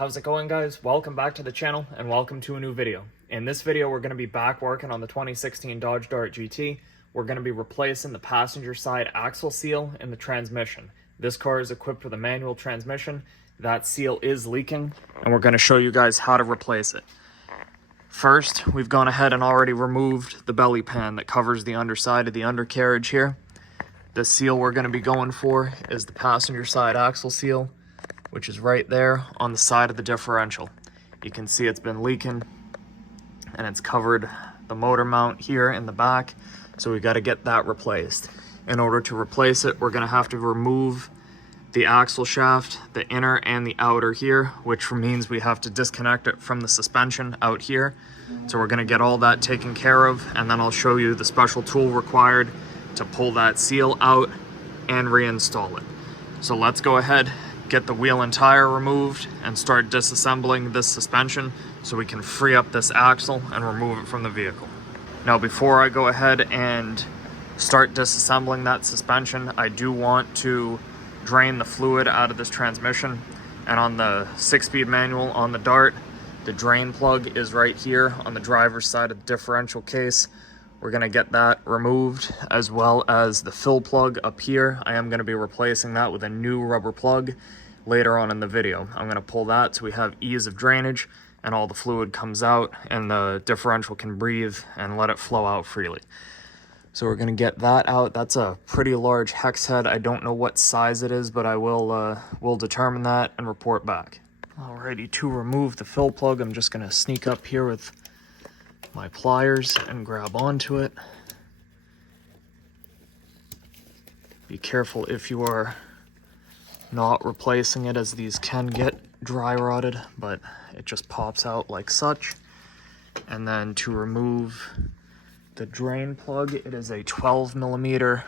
How's it going, guys? Welcome back to the channel and welcome to a new video. In this video, we're going to be back working on the 2016 Dodge Dart GT. We're going to be replacing the passenger side axle seal in the transmission. This car is equipped with a manual transmission. That seal is leaking and we're going to show you guys how to replace it. First, we've gone ahead and already removed the belly pan that covers the underside of the undercarriage here. The seal we're going to be going for is the passenger side axle seal, which is right there on the side of the differential. You can see it's been leaking and it's covered the motor mount here in the back, so we got to get that replaced. In order to replace it, we're going to have to remove the axle shaft, the inner and the outer here, which means we have to disconnect it from the suspension out here. So we're going to get all that taken care of, and then I'll show you the special tool required to pull that seal out and reinstall it. So let's go ahead, get the wheel and tire removed and start disassembling this suspension so we can free up this axle and remove it from the vehicle. Now, before I go ahead and start disassembling that suspension, I do want to drain the fluid out of this transmission. And on the 6-speed manual on the Dart, the drain plug is right here on the driver's side of the differential case. We're going to get that removed, as well as the fill plug up here. I am going to be replacing that with a new rubber plug later on in the video. I'm going to pull that so we have ease of drainage and all the fluid comes out and the differential can breathe and let it flow out freely. So we're going to get that out. That's a pretty large hex head. I don't know what size it is, but I will determine that and report back. Alrighty, to remove the fill plug, I'm just going to sneak up here with my pliers and grab onto it. Be careful if you are not replacing it, as these can get dry rotted, but it just pops out like such. And then to remove the drain plug, it is a 12mm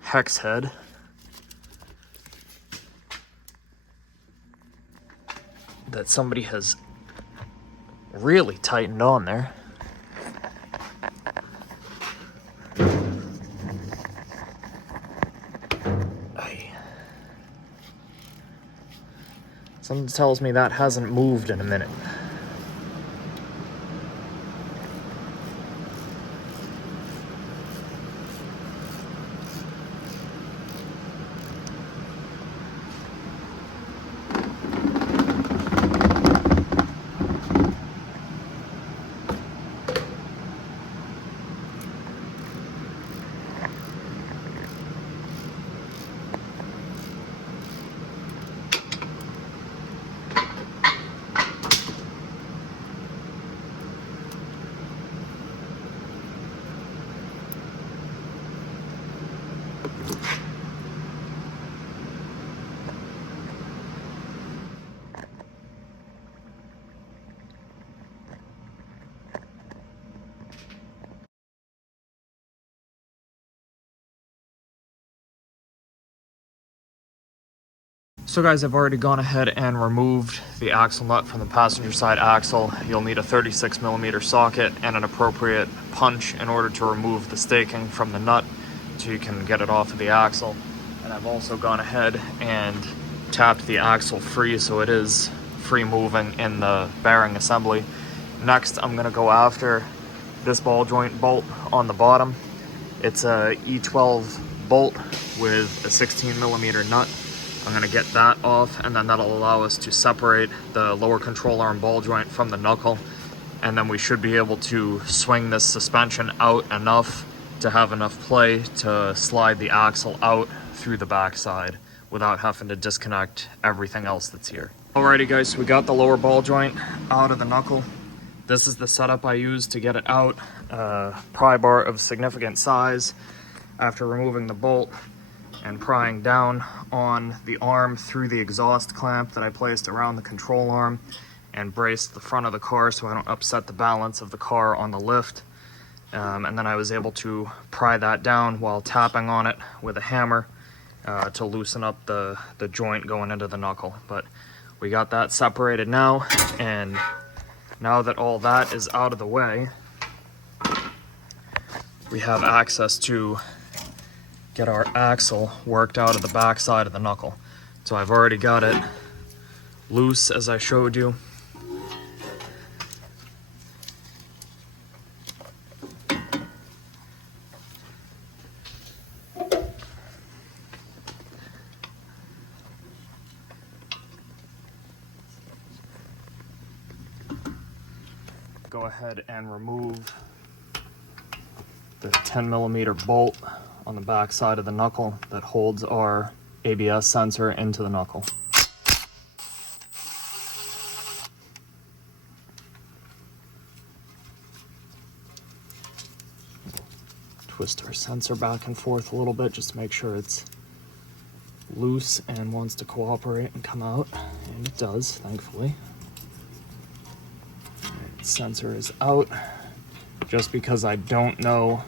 hex head. That somebody has really tightened on there. Something tells me that hasn't moved in a minute. So guys, I've already gone ahead and removed the axle nut from the passenger side axle. You'll need a 36mm socket and an appropriate punch in order to remove the staking from the nut so you can get it off of the axle. And I've also gone ahead and tapped the axle free so it is free moving in the bearing assembly. Next, I'm going to go after this ball joint bolt on the bottom. It's a E12 bolt with a 16mm nut. I'm going to get that off, and then that'll allow us to separate the lower control arm ball joint from the knuckle, and then we should be able to swing this suspension out enough to have enough play to slide the axle out through the backside without having to disconnect everything else that's here. Alrighty guys, so we got the lower ball joint out of the knuckle. This is the setup I used to get it out. Pry bar of significant size. After removing the bolt and prying down on the arm through the exhaust clamp that I placed around the control arm and braced the front of the car so I don't upset the balance of the car on the lift. And then I was able to pry that down while tapping on it with a hammer to loosen up the joint going into the knuckle. But we got that separated now, and now that all that is out of the way, we have access to get our axle worked out of the back side of the knuckle. So I've already got it loose as I showed you. Go ahead and remove the 10mm bolt on the back side of the knuckle that holds our ABS sensor into the knuckle. Twist our sensor back and forth a little bit just to make sure it's loose and wants to cooperate and come out, and it does, thankfully. Sensor is out. Just because I don't know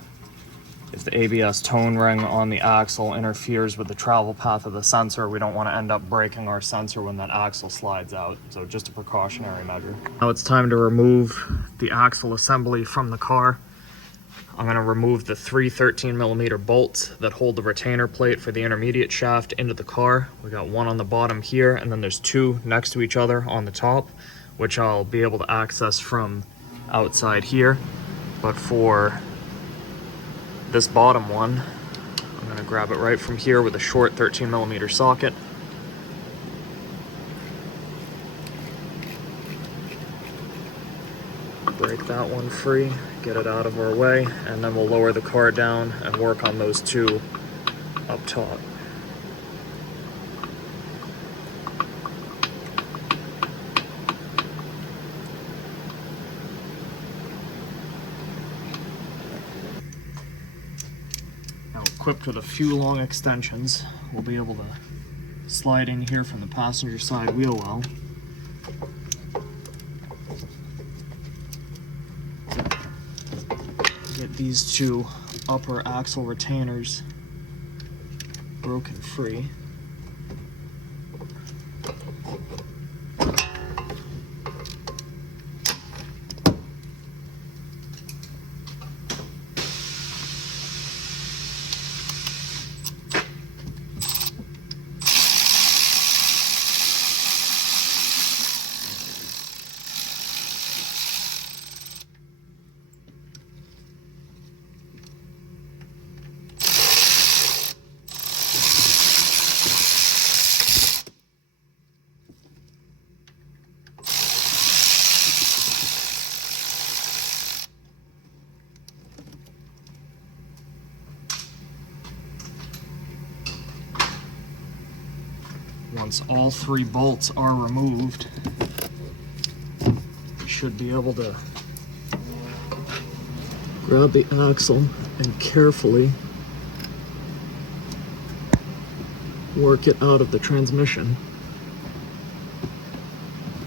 if the ABS tone ring on the axle interferes with the travel path of the sensor, we don't want to end up breaking our sensor when that axle slides out. So just a precautionary measure. Now it's time to remove the axle assembly from the car. I'm going to remove the three 13mm bolts that hold the retainer plate for the intermediate shaft into the car. We got one on the bottom here, and then there's two next to each other on the top, which I'll be able to access from outside here. But for this bottom one, I'm gonna grab it right from here with a short 13mm socket. Break that one free, get it out of our way, and then we'll lower the car down and work on those two up top. Equipped with a few long extensions, we'll be able to slide in here from the passenger side wheel well. Get these two upper axle retainers broken free. Once all three bolts are removed, you should be able to grab the axle and carefully work it out of the transmission.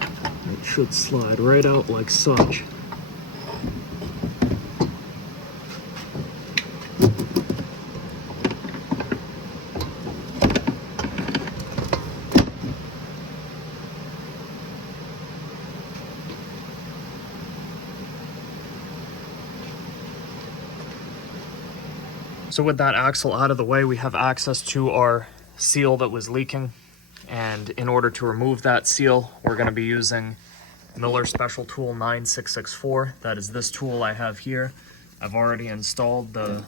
It should slide right out like such. So with that axle out of the way, we have access to our seal that was leaking. And in order to remove that seal, we're going to be using Miller Special Tool 9664. That is this tool I have here. I've already installed the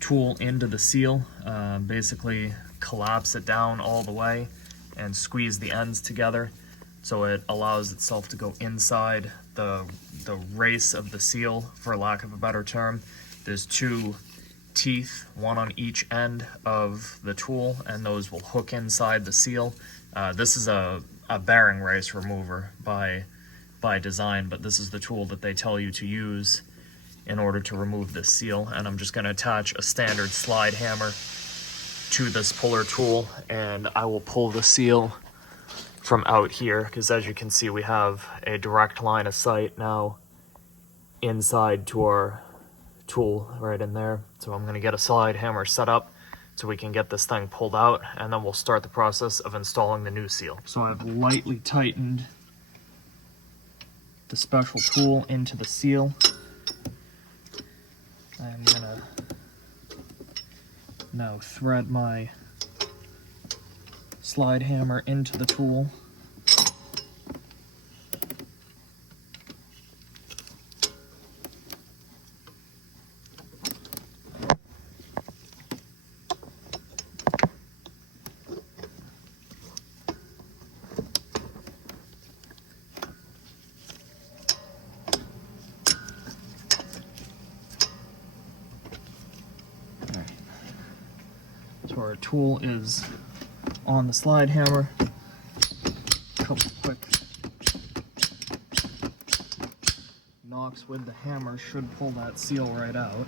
tool into the seal. Basically collapse it down all the way and squeeze the ends together so it allows itself to go inside the race of the seal, for lack of a better term. There's two teeth, one on each end of the tool, and those will hook inside the seal. This is a bearing race remover by design, but this is the tool that they tell you to use in order to remove this seal. And I'm just going to attach a standard slide hammer to this puller tool, and I will pull the seal from out here, because as you can see, we have a direct line of sight now inside to our tool right in there. So I'm going to get a slide hammer set up so we can get this thing pulled out, and then we'll start the process of installing the new seal. So I've lightly tightened the special tool into the seal. I'm going to now thread my slide hammer into the tool. our tool is on the slide hammer. A couple quick knocks with the hammer should pull that seal right out.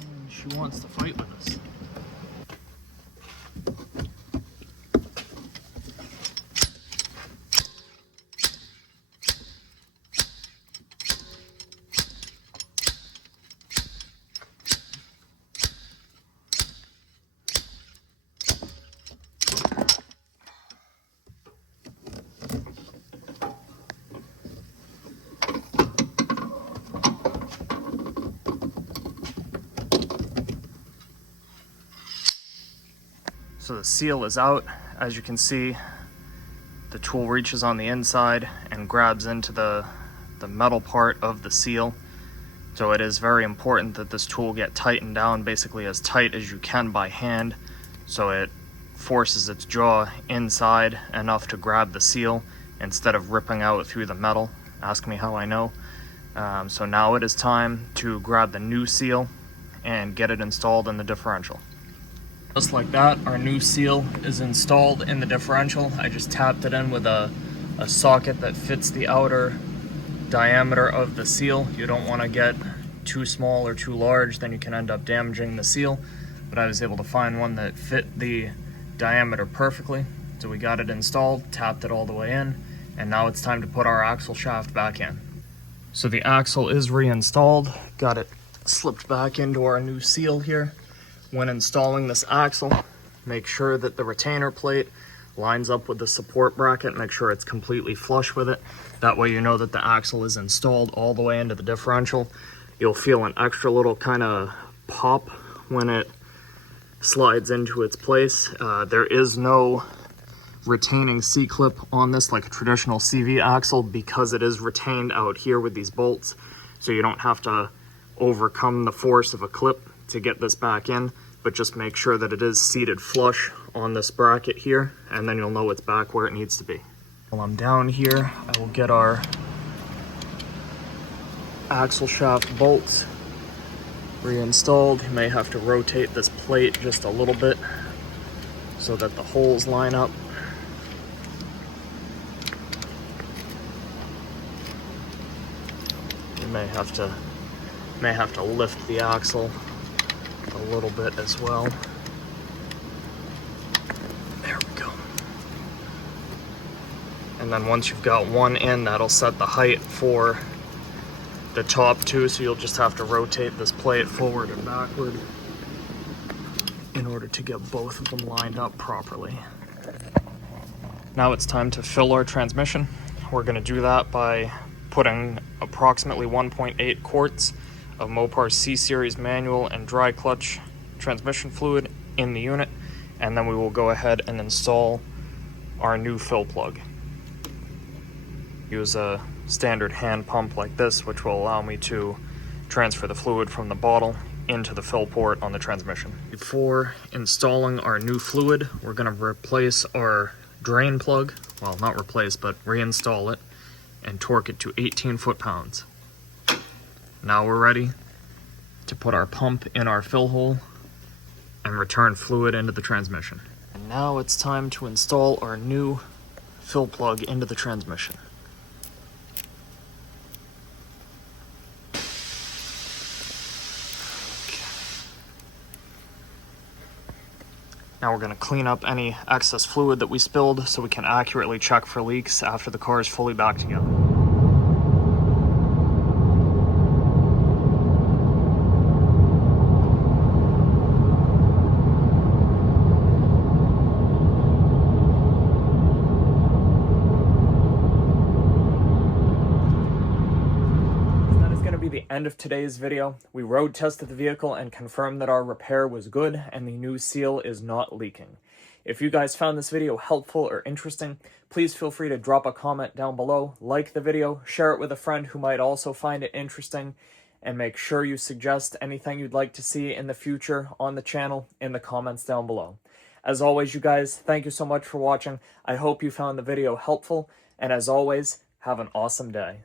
And she wants to fight with us. So the seal is out. As you can see, the tool reaches on the inside and grabs into the metal part of the seal. So it is very important that this tool get tightened down basically as tight as you can by hand, so it forces its jaw inside enough to grab the seal instead of ripping out through the metal. Ask me how I know. So now it is time to grab the new seal and get it installed in the differential. Just like that, our new seal is installed in the differential. I just tapped it in with a socket that fits the outer diameter of the seal. You don't want to get too small or too large, then you can end up damaging the seal. But I was able to find one that fit the diameter perfectly. So we got it installed, tapped it all the way in, and now it's time to put our axle shaft back in. So the axle is reinstalled, got it slipped back into our new seal here. When installing this axle, make sure that the retainer plate lines up with the support bracket. Make sure it's completely flush with it. That way you know that the axle is installed all the way into the differential. You'll feel an extra little kind of pop when it slides into its place. There is no retaining C-clip on this like a traditional CV axle because it is retained out here with these bolts. So you don't have to overcome the force of a clip to get this back in, but just make sure that it is seated flush on this bracket here, and then you'll know it's back where it needs to be. While I'm down here, I will get our axle shaft bolts reinstalled. You may have to rotate this plate just a little bit so that the holes line up. You may have to lift the axle a little bit as well. There we go. And then once you've got one in, that'll set the height for the top two, so you'll just have to rotate this plate forward and backward in order to get both of them lined up properly. Now it's time to fill our transmission. We're going to do that by putting approximately 1.8 quarts of Mopar C-Series manual and dry clutch transmission fluid in the unit, and then we will go ahead and install our new fill plug. Use a standard hand pump like this, which will allow me to transfer the fluid from the bottle into the fill port on the transmission. Before installing our new fluid, we're going to replace our drain plug, well, not replace, but reinstall it and torque it to 18 foot-pounds. Now we're ready to put our pump in our fill hole and return fluid into the transmission. And now it's time to install our new fill plug into the transmission. Now we're going to clean up any excess fluid that we spilled so we can accurately check for leaks after the car is fully back together. The end of today's video. We road tested the vehicle and confirmed that our repair was good and the new seal is not leaking. If you guys found this video helpful or interesting, please feel free to drop a comment down below, like the video, share it with a friend who might also find it interesting, and make sure you suggest anything you'd like to see in the future on the channel in the comments down below. As always, you guys, thank you so much for watching. I hope you found the video helpful, and as always, have an awesome day.